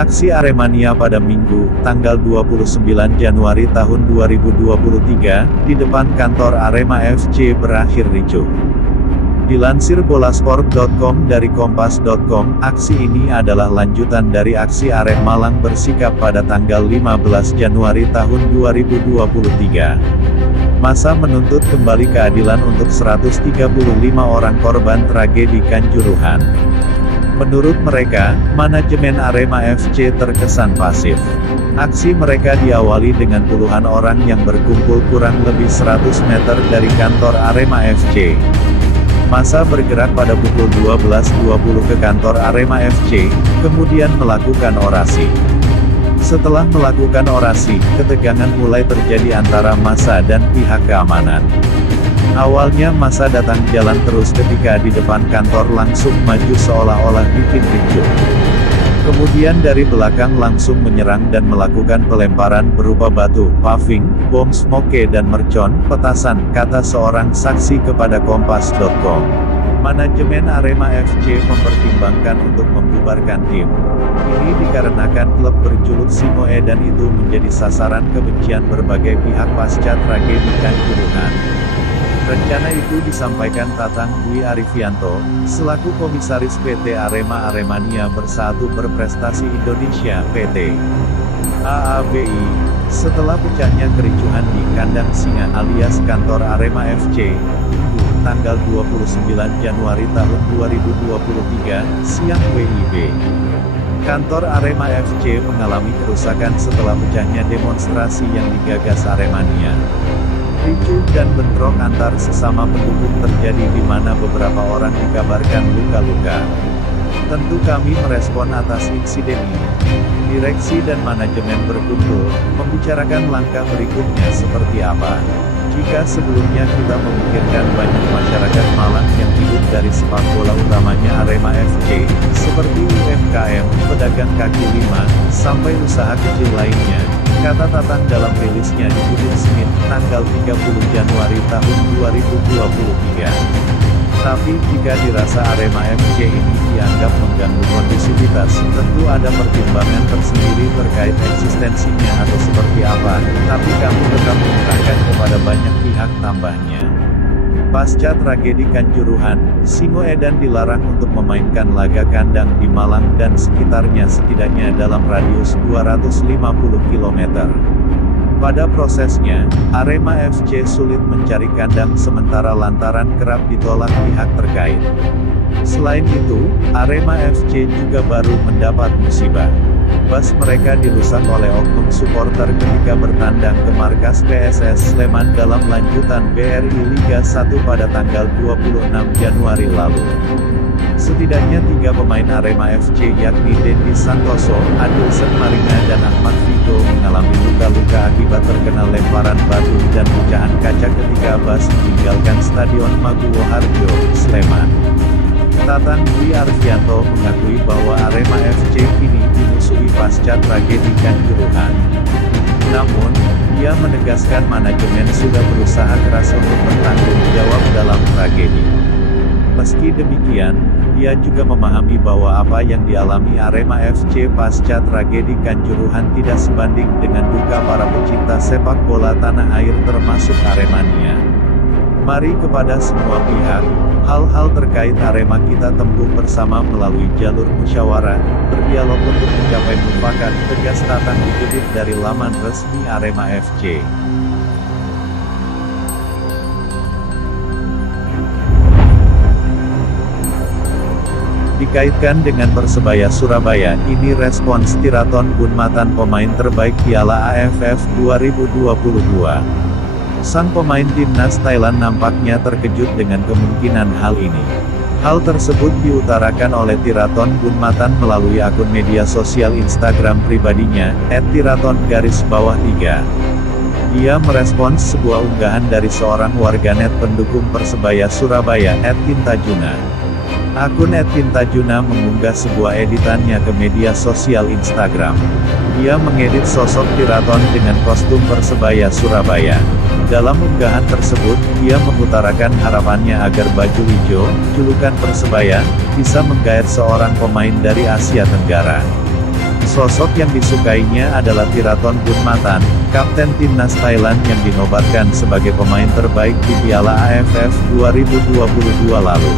Aksi Aremania pada Minggu, tanggal 29 Januari tahun 2023, di depan kantor Arema FC berakhir ricuh. Dilansir bolasport.com dari kompas.com, aksi ini adalah lanjutan dari aksi Arema Malang bersikap pada tanggal 15 Januari tahun 2023. Massa menuntut kembali keadilan untuk 135 orang korban tragedi Kanjuruhan. Menurut mereka, manajemen Arema FC terkesan pasif. Aksi mereka diawali dengan puluhan orang yang berkumpul kurang lebih 100 meter dari kantor Arema FC. Massa bergerak pada pukul 12.20 ke kantor Arema FC, kemudian melakukan orasi. Setelah melakukan orasi, ketegangan mulai terjadi antara massa dan pihak keamanan. Awalnya massa datang jalan terus ketika di depan kantor langsung maju seolah-olah bikin ricuh. Kemudian dari belakang langsung menyerang dan melakukan pelemparan berupa batu, paving, bom smoke dan mercon, petasan, kata seorang saksi kepada kompas.com. Manajemen Arema FC mempertimbangkan untuk membubarkan tim. Ini dikarenakan klub berjuluk Singo Edan itu menjadi sasaran kebencian berbagai pihak pasca tragedi Kanjuruhan. Rencana itu disampaikan Tatang Dwi Arifianto, selaku Komisaris PT Arema Aremania Bersatu Berprestasi Indonesia PT AABI, setelah pecahnya kericuhan di kandang Singa alias kantor Arema FC, tanggal 29 Januari tahun 2023, siang WIB. Kantor Arema FC mengalami kerusakan setelah pecahnya demonstrasi yang digagas Aremania. Ricuh dan bentrok antar sesama pendukung terjadi di mana beberapa orang dikabarkan luka-luka. Tentu kami merespon atas insiden ini. Direksi dan manajemen berkumpul, membicarakan langkah berikutnya seperti apa. Jika sebelumnya kita memikirkan banyak masyarakat Malang yang hidup dari sepak bola utamanya Arema FC, seperti UMKM, pedagang kaki lima, sampai usaha kecil lainnya, kata Tatang dalam rilisnya di Bukit Senin, tanggal 30 Januari tahun 2023. Tapi jika dirasa Arema FC ini dianggap mengganggu kondusivitas, tentu ada pertimbangan tersendiri terkait eksistensinya atau seperti apa, tapi kami tetap menyerahkan kepada banyak pihak tambahnya. Pasca tragedi Kanjuruhan, Singo Edan dilarang untuk memainkan laga kandang di Malang dan sekitarnya setidaknya dalam radius 250 km. Pada prosesnya, Arema FC sulit mencari kandang sementara lantaran kerap ditolak pihak terkait. Selain itu, Arema FC juga baru mendapat musibah. Bus mereka dirusak oleh oknum supporter ketika bertandang ke markas PSS Sleman dalam lanjutan BRI Liga 1 pada tanggal 26 Januari lalu. Setidaknya 3 pemain Arema FC yakni Dendi Santoso, Adilson Marina dan Ahmad Vito mengalami luka-luka akibat terkena lemparan batu dan pecahan kaca ketika bus meninggalkan Stadion Maguwo Harjo, Sleman. Tatang Dwi Arifianto mengakui bahwa Arema FC kini dimusuhi pasca tragedi Kanjuruhan. Namun, ia menegaskan manajemen sudah berusaha keras untuk bertanggung jawab dalam tragedi. Meski demikian, dia juga memahami bahwa apa yang dialami Arema FC pasca tragedi Kanjuruhan tidak sebanding dengan duka para pecinta sepak bola tanah air termasuk Aremania. Mari kepada semua pihak, hal-hal terkait Arema kita tempuh bersama melalui jalur musyawarah, berdialog untuk mencapai mufakat, tegas Tatang dikutip dari laman resmi Arema FC. Dikaitkan dengan Persebaya Surabaya, ini respons Tiraton Bunmatan pemain terbaik Piala AFF 2022. Sang pemain timnas Thailand nampaknya terkejut dengan kemungkinan hal ini. Hal tersebut diutarakan oleh Tiraton Bunmatan melalui akun media sosial Instagram pribadinya, @tiraton_3. Dia merespons sebuah unggahan dari seorang warganet pendukung Persebaya Surabaya, @tintajuna. Akun @tintajuna mengunggah sebuah editannya ke media sosial Instagram. Dia mengedit sosok Tiraton dengan kostum Persebaya Surabaya. Dalam unggahan tersebut, dia mengutarakan harapannya agar baju hijau, julukan Persebaya, bisa menggait seorang pemain dari Asia Tenggara. Sosok yang disukainya adalah Thirathon Bhuntmatan, kapten timnas Thailand yang dinobatkan sebagai pemain terbaik di Piala AFF 2022 lalu.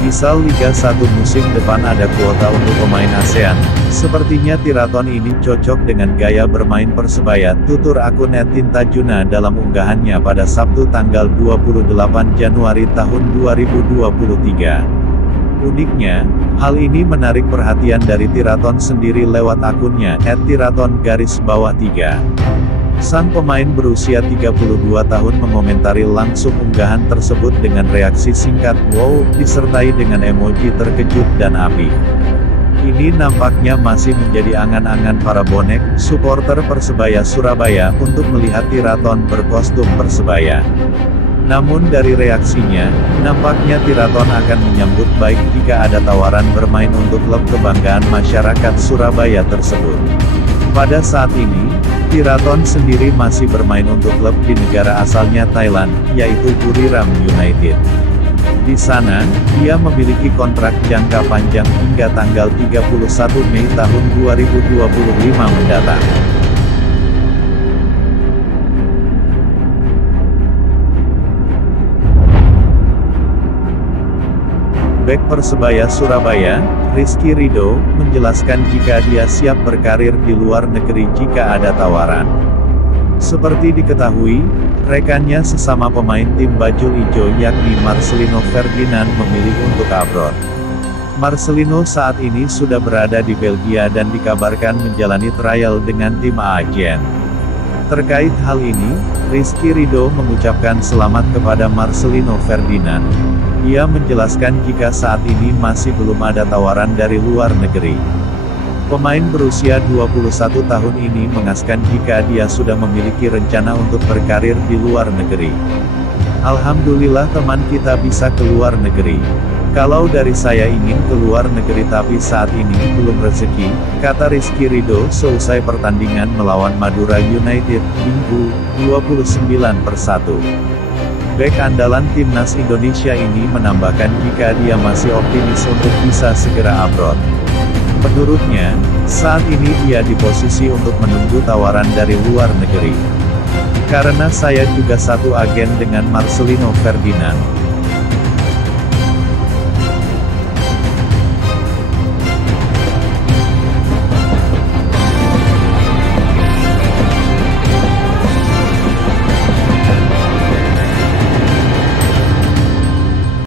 Misal Liga 1 musim depan ada kuota untuk pemain ASEAN, sepertinya Thirathon ini cocok dengan gaya bermain Persebaya, tutur akun @tintajuna dalam unggahannya pada Sabtu tanggal 28 Januari tahun 2023. Uniknya, hal ini menarik perhatian dari Thirathon sendiri lewat akunnya @thirathon_3. Sang pemain berusia 32 tahun mengomentari langsung unggahan tersebut dengan reaksi singkat "wow" disertai dengan emoji terkejut dan api. Ini nampaknya masih menjadi angan-angan para bonek, supporter Persebaya Surabaya untuk melihat Thirathon berkostum Persebaya. Namun dari reaksinya, nampaknya Thirathon akan menyambut baik jika ada tawaran bermain untuk klub kebanggaan masyarakat Surabaya tersebut. Pada saat ini, Thirathon sendiri masih bermain untuk klub di negara asalnya Thailand, yaitu Buriram United. Di sana, ia memiliki kontrak jangka panjang hingga tanggal 31 Mei tahun 2025 mendatang. Bek Persebaya Surabaya, Rizky Ridho, menjelaskan jika dia siap berkarir di luar negeri jika ada tawaran. Seperti diketahui, rekannya sesama pemain tim Bajul Ijo yakni Marcelino Ferdinand memilih untuk abroad. Marcelino saat ini sudah berada di Belgia dan dikabarkan menjalani trial dengan tim Agen. Terkait hal ini, Rizky Ridho mengucapkan selamat kepada Marcelino Ferdinand. Ia menjelaskan jika saat ini masih belum ada tawaran dari luar negeri. Pemain berusia 21 tahun ini mengaskan jika dia sudah memiliki rencana untuk berkarir di luar negeri. Alhamdulillah teman kita bisa keluar negeri. Kalau dari saya ingin keluar negeri tapi saat ini belum rezeki, kata Rizky Ridho seusai pertandingan melawan Madura United, Minggu, 29/1. Bek andalan timnas Indonesia ini menambahkan jika dia masih optimis untuk bisa segera abroad. Menurutnya, saat ini dia di posisi untuk menunggu tawaran dari luar negeri. Karena saya juga satu agen dengan Marcelino Ferdinand.